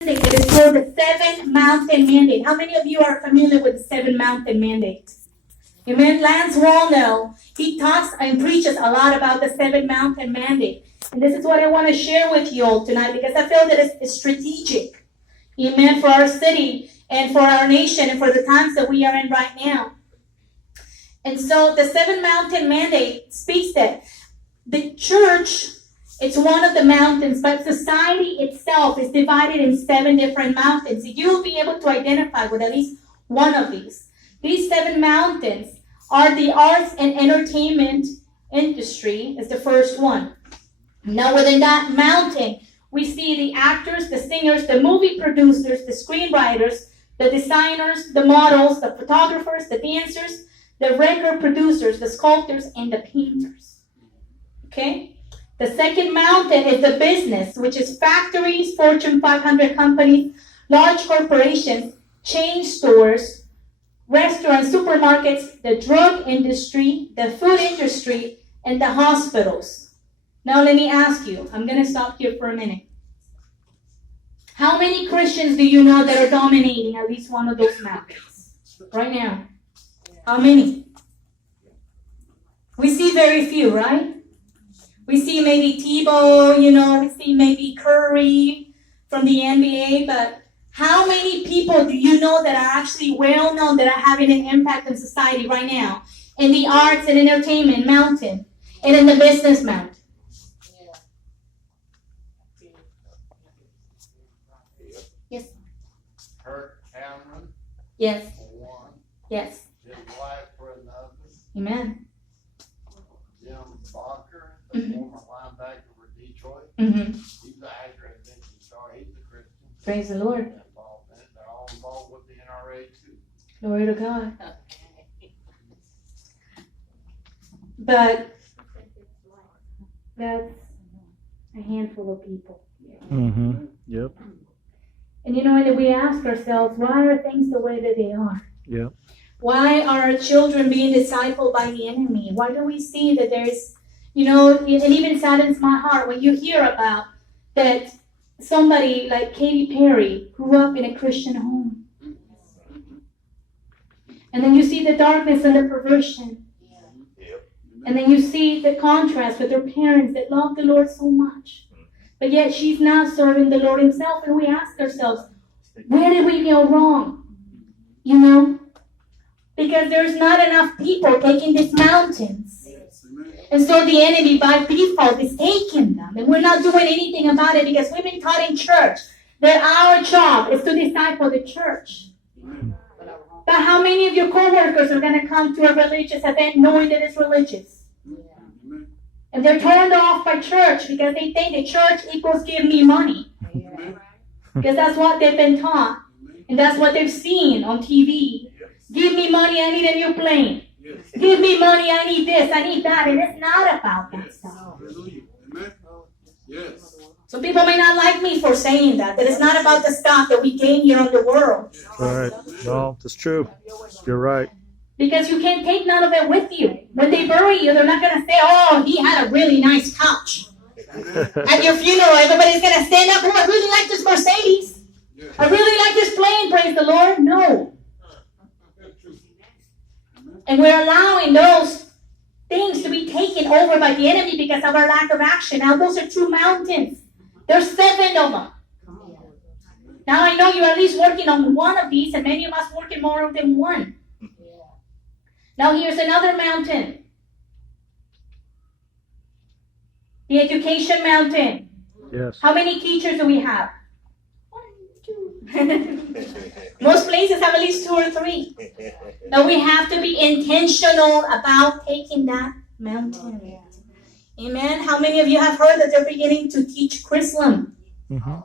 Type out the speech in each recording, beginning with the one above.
It is called the Seven Mountain Mandate. How many of you are familiar with the Seven Mountain Mandate? Amen. Lance Wallnell, he talks and preaches a lot about the Seven Mountain Mandate. And this is what I want to share with you all tonight because I feel that it's strategic. Amen. For our city and for our nation and for the times that we are in right now. And so the Seven Mountain Mandate speaks that the church, it's one of the mountains, but society itself is divided in 7 different mountains. You'll be able to identify with at least one of these. These 7 mountains are the arts and entertainment industry is the first one. Now within that mountain, we see the actors, the singers, the movie producers, the screenwriters, the designers, the models, the photographers, the dancers, the record producers, the sculptors, and the painters. Okay? The second mountain is the business, which is factories, Fortune 500 companies, large corporations, chain stores, restaurants, supermarkets, the drug industry, the food industry, and the hospitals. Now let me ask you, I'm going to stop here for a minute. How many Christians do you know that are dominating at least one of those mountains right now? How many? We see very few, right? We see maybe Tebow, we see maybe Curry from the NBA, but how many people do you know that are actually well known, that are having an impact in society right now? In the arts and entertainment mountain, and in the business mountain? Yes. Kirk Cameron. Yes. For one. Yes. His wife for another. Amen. Jim Barker, the former linebacker for Detroit. Mm-hmm. He's the actor at Adventure Star. He's a Christian. Praise the Lord. They're all involved with the NRA too. Glory to God. But that's a handful of people. Mm-hmm. Yep. And and we ask ourselves, why are things the way that they are? Yep. Why are our children being discipled by the enemy? Why do we see that there's, it even saddens my heart when you hear about that somebody like Katy Perry grew up in a Christian home. And then you see the darkness and the perversion. And then you see the contrast with her parents that love the Lord so much. But yet she's not serving the Lord himself. And we ask ourselves, where did we go wrong? Because there's not enough people taking these mountains. And so the enemy by default is taking them. And we're not doing anything about it because we've been taught in church that our job is to disciple the church. But how many of your co-workers are going to come to a religious event knowing that it's religious? And they're turned off by church because they think the church equals give me money. Because that's what they've been taught. And that's what they've seen on TV. Give me money, I need a new plane. Give me money, I need this, I need that. And it's not about that stuff. Some people may not like me for saying that it's not about the stuff that we gain here on the world. Right. No, that's true. You're right. Because you can't take none of it with you. When they bury you, they're not going to say, oh, he had a really nice couch. At your funeral, everybody's going to stand up, oh, I really like this Mercedes. I really like this plane, praise the Lord. No. And we're allowing those things to be taken over by the enemy because of our lack of action. Now, those are 2 mountains. There's 7 of them. Now, I know you're at least working on one of these, and many of us working more than one. Now, here's another mountain. The education mountain. Yes. How many teachers do we have? 1, 2. Most places have at least 2 or 3. Now we have to be intentional about taking that mountain. Amen. How many of you have heard that they're beginning to teach Chrislam? Mm-hmm.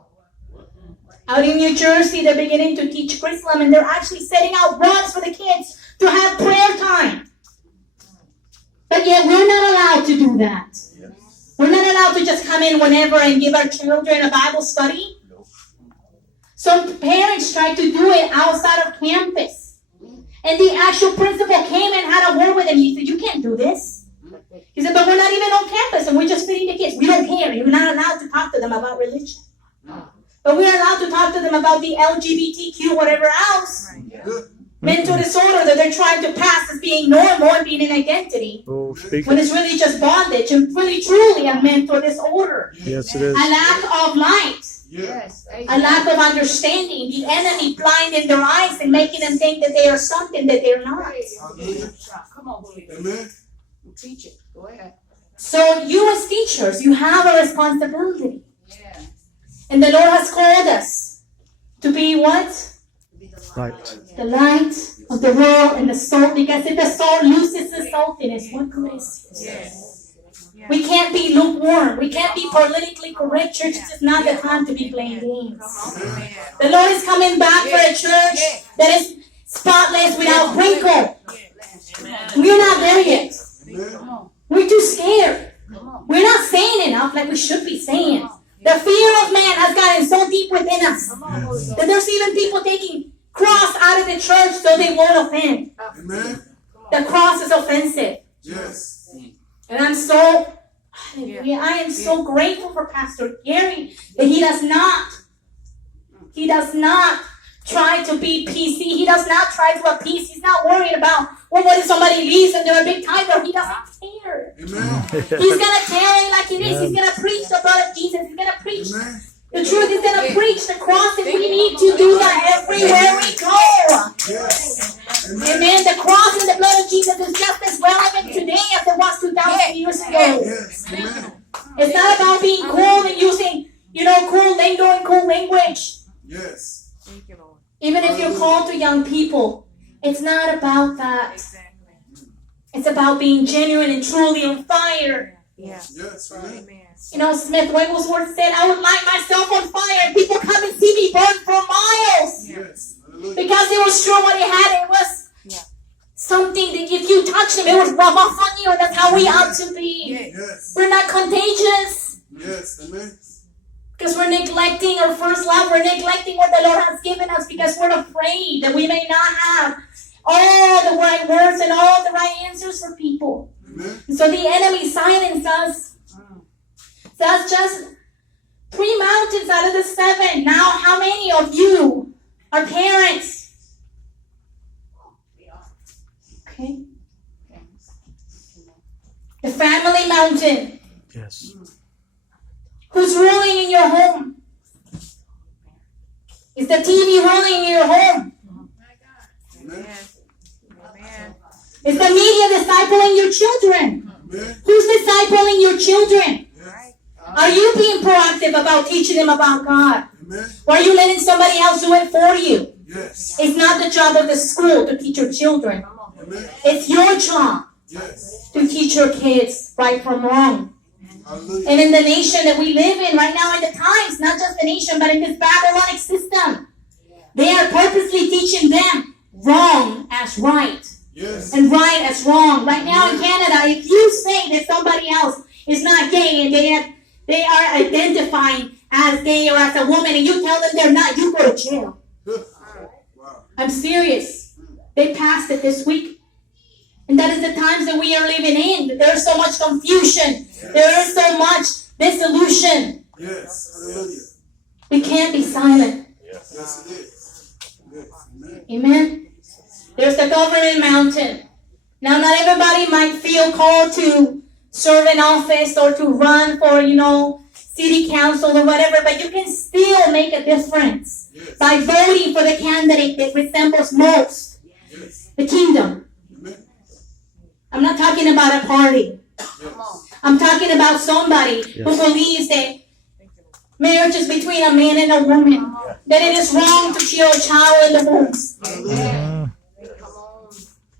Out in New Jersey, they're beginning to teach Chrislam, and they're actually setting out runs for the kids to have prayer time. But yet we're not allowed to do that. We're not allowed to just come in whenever and give our children a Bible study. Some parents tried to do it outside of campus. And the actual principal came and had a word with him. He said, you can't do this. He said, but we're not even on campus and we're just feeding the kids. We don't care. You're not allowed to talk to them about religion. But we're allowed to talk to them about the LGBTQ, whatever else. Mental disorder that they're trying to pass as being normal and being an identity. Oh, speak When it. it's really just bondage and really truly a mental disorder. Yes, it is. A lack of light. Yes. A lack of understanding. The enemy blinding their eyes and making them think that they are something that they're not. Come on, please. Amen. Teach it. Go ahead. So you as teachers, you have a responsibility. Yeah. And the Lord has called us to be what? Right. The light of the world and the salt. Because if the salt loses the saltiness, what good is it? Yes. We can't be lukewarm. We can't be politically correct. Church, this is not the time to be playing games. The Lord is coming back for a church that is spotless, without wrinkle. We're not there yet. We're too scared. We're not saying enough like we should be saying. The fear of man has gotten so deep within us that there's even people taking cross out of the church so they won't offend. Amen. The cross is offensive. Yes. And I'm so, hallelujah, I am so grateful for Pastor Gary that he does not try to be PC. He does not try to appease. He's not worried about, well, what if somebody leaves and they're a big title? He doesn't care. Amen. He's going to tell it like it is. He's going to preach the blood of Jesus. He's going to preach Amen. the truth. He's going to preach the cross, and we need to do that everywhere we go. Yes. Amen. The cross and the blood of Jesus is just as relevant today as it was 2,000 years ago. Yes. Amen. It's not about being cool and using, cool lingo and cool language. Yes. Thank you, Lord. Even if you're called to young people, it's not about that. Exactly. It's about being genuine and truly on fire. Yeah. Yes. Amen. Amen. Smith Wigglesworth said, I would light myself on fire and people come and see me burn for miles. Yes. Hallelujah. Because it was true what he had. It was something that if you touch him, it would rub off on you. And that's how we ought to be. Yes. We're not contagious. Yes. Amen. Because we're neglecting our first love. We're neglecting what the Lord has given us because we're afraid that we may not have all the right words and all the right answers for people. Amen. And so the enemy silenced us. So that's just 3 mountains out of the 7. Now, how many of you are parents? Okay. The family mountain. Yes. Who's ruling in your home? Is the TV ruling in your home? Amen. Amen. Is the media discipling your children? Amen. Who's discipling your children? Yes. Are you being proactive about teaching them about God? Amen. Or are you letting somebody else do it for you? Yes. It's not the job of the school to teach your children. Amen. It's your job Yes. to teach your kids right from wrong. Hallelujah. And in the nation that we live in right now, in the times, not just the nation, but in this Babylonic system, they are purposely teaching them wrong as right Yes. and right as wrong. Right now in Canada, if you say that somebody else is not gay and they are identifying as gay or as a woman and you tell them they're not, you go to jail. Wow. I'm serious. They passed it this week. And that is the times that we are living in. There's so much confusion. There is so much dissolution. Yes. Hallelujah. We can't be silent. Yes, it is. Yes. Amen. Amen. There's the government mountain. Now, not everybody might feel called to serve in office or to run for, city council or whatever, but you can still make a difference Yes. by voting for the candidate that resembles most Yes. the kingdom. Amen. I'm not talking about a party. Yes. I'm talking about somebody who believes that marriage is between a man and a woman. That it is wrong to kill a child in the womb. Hallelujah.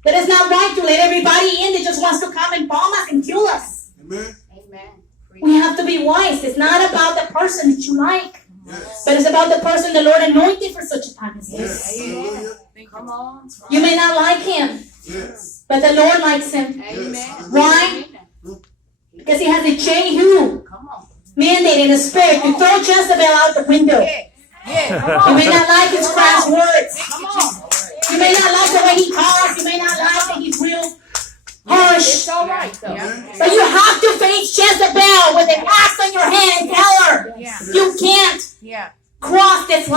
That it's not right to let everybody in that just wants to come and bomb us and kill us. Amen. Amen. We have to be wise. It's not about the person that you like, Yes. but it's about the person the Lord anointed for such a time as this. Yes. Hallelujah. Come on. You may not like him, Yes. but the Lord likes him. Amen. Why? Because he has a Jehu Come on. mandate in the spirit to throw Jezebel out the window. Yeah. Come You on. may not like his crass words. Come on. You may not like the way he talks. You may not like that he's real harsh. It's all right though. But you have to face Jezebel with an axe on your hand and tell her, Yeah. you can't. Yeah. cross this line.